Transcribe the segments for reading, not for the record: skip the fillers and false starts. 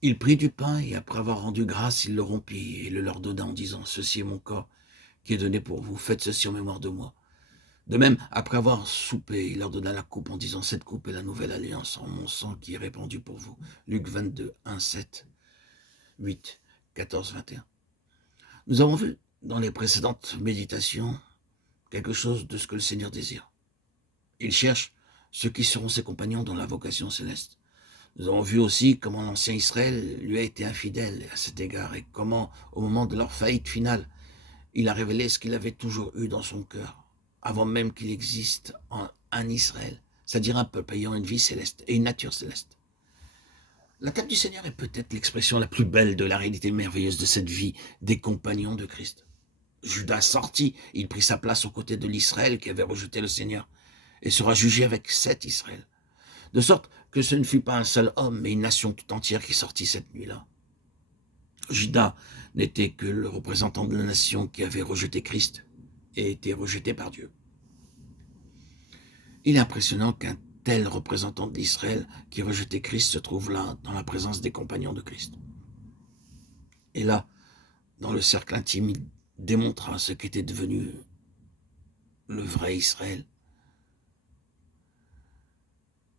Il prit du pain et après avoir rendu grâce, il le rompit et le leur donna en disant « Ceci est mon corps qui est donné pour vous, faites ceci en mémoire de moi ». De même, après avoir soupé, il leur donna la coupe en disant « Cette coupe est la nouvelle alliance en mon sang qui est répandu pour vous ». Luc 22, 1, 7, 8, 14, 21. Nous avons vu dans les précédentes méditations quelque chose de ce que le Seigneur désire. Il cherche ceux qui seront ses compagnons dans la vocation céleste. Nous avons vu aussi comment l'ancien Israël lui a été infidèle à cet égard et comment, au moment de leur faillite finale, il a révélé ce qu'il avait toujours eu dans son cœur, avant même qu'il existe un Israël, c'est-à-dire un peuple ayant une vie céleste et une nature céleste. La table du Seigneur est peut-être l'expression la plus belle de la réalité merveilleuse de cette vie des compagnons de Christ. Judas sortit, il prit sa place aux côtés de l'Israël qui avait rejeté le Seigneur et sera jugé avec 7 Israël. De sorte que ce ne fut pas un seul homme, mais une nation tout entière qui sortit cette nuit-là. Judas n'était que le représentant de la nation qui avait rejeté Christ et été rejeté par Dieu. Il est impressionnant qu'un tel représentant de l'Israël qui rejetait Christ se trouve là, dans la présence des compagnons de Christ. Et là, dans le cercle intime, il démontra ce qu'était devenu le vrai Israël.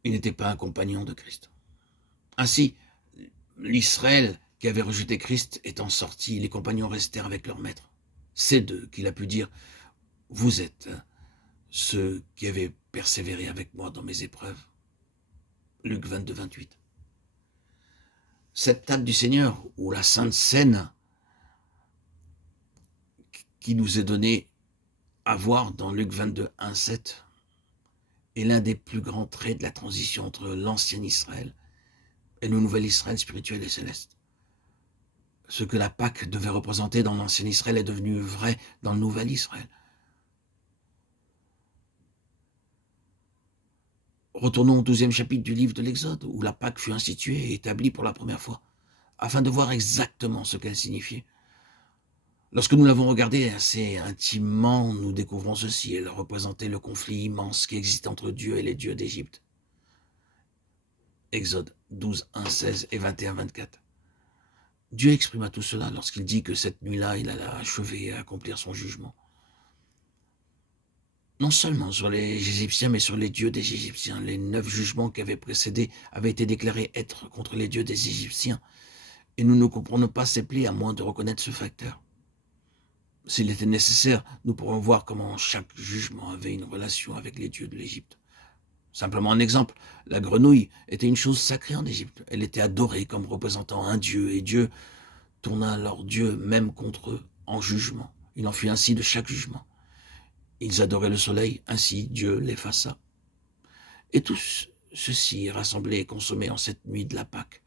Il n'était pas un compagnon de Christ. Ainsi, l'Israël qui avait rejeté Christ étant sorti, les compagnons restèrent avec leur maître. C'est d'eux qu'il a pu dire « Vous êtes ceux qui avaient persévéré avec moi dans mes épreuves. » Luc 22, 28. Cette table du Seigneur, ou la Sainte Seine, qui nous est donnée à voir dans Luc 22, 1, 7, est l'un des plus grands traits de la transition entre l'ancien Israël et le nouvel Israël spirituel et céleste. Ce que la Pâque devait représenter dans l'ancien Israël est devenu vrai dans le nouvel Israël. Retournons au 12e chapitre du livre de l'Exode, où la Pâque fut instituée et établie pour la première fois, afin de voir exactement ce qu'elle signifiait. Lorsque nous l'avons regardée assez intimement, nous découvrons ceci. Elle représentait le conflit immense qui existe entre Dieu et les dieux d'Égypte. Exode 12, 1, 16 et 21, 24. Dieu exprima tout cela lorsqu'il dit que cette nuit-là, il allait achever et accomplir son jugement. Non seulement sur les Égyptiens, mais sur les dieux des Égyptiens. Les 9 jugements qui avaient précédé avaient été déclarés être contre les dieux des Égyptiens. Et nous ne comprenons pas ces plis à moins de reconnaître ce facteur. S'il était nécessaire, nous pourrons voir comment chaque jugement avait une relation avec les dieux de l'Égypte. Simplement un exemple, la grenouille était une chose sacrée en Égypte. Elle était adorée comme représentant un dieu, et Dieu tourna leur Dieu même contre eux en jugement. Il en fut ainsi de chaque jugement. Ils adoraient le soleil, ainsi Dieu l'effaça. Et tout ceci est rassemblé et consommé en cette nuit de la Pâque.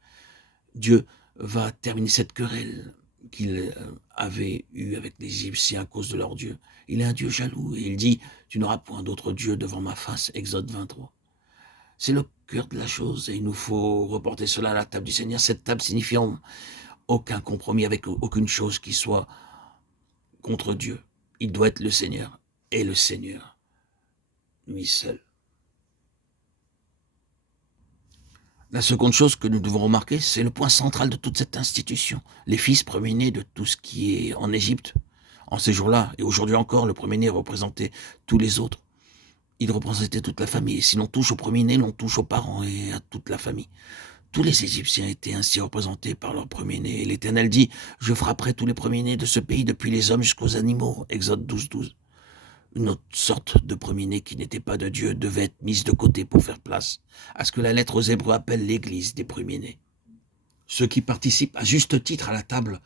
Dieu va terminer cette querelle qu'il avait eue avec les Égyptiens à cause de leur Dieu. Il est un Dieu jaloux et il dit « Tu n'auras point d'autre Dieu devant ma face » Exode 23. C'est le cœur de la chose et il nous faut reporter cela à la table du Seigneur, cette table signifiant aucun compromis avec aucune chose qui soit contre Dieu. Il doit être le Seigneur et le Seigneur, lui seul. La seconde chose que nous devons remarquer, c'est le point central de toute cette institution. Les fils premiers-nés de tout ce qui est en Égypte, en ces jours-là, et aujourd'hui encore, le premier-né représentait tous les autres. Il représentait toute la famille. Et si l'on touche au premier-né, l'on touche aux parents et à toute la famille. Tous les Égyptiens étaient ainsi représentés par leur premier-né. Et l'Éternel dit, « Je frapperai tous les premiers-nés de ce pays, depuis les hommes jusqu'aux animaux. » Exode 12, 12. Une autre sorte de premier-né qui n'était pas de Dieu devait être mise de côté pour faire place à ce que la lettre aux Hébreux appelle l'église des premiers-nés. Ceux qui participent à juste titre à la table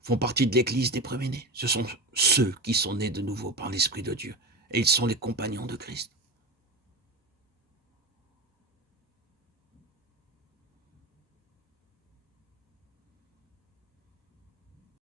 font partie de l'église des premiers-nés. Ce sont ceux qui sont nés de nouveau par l'Esprit de Dieu et ils sont les compagnons de Christ.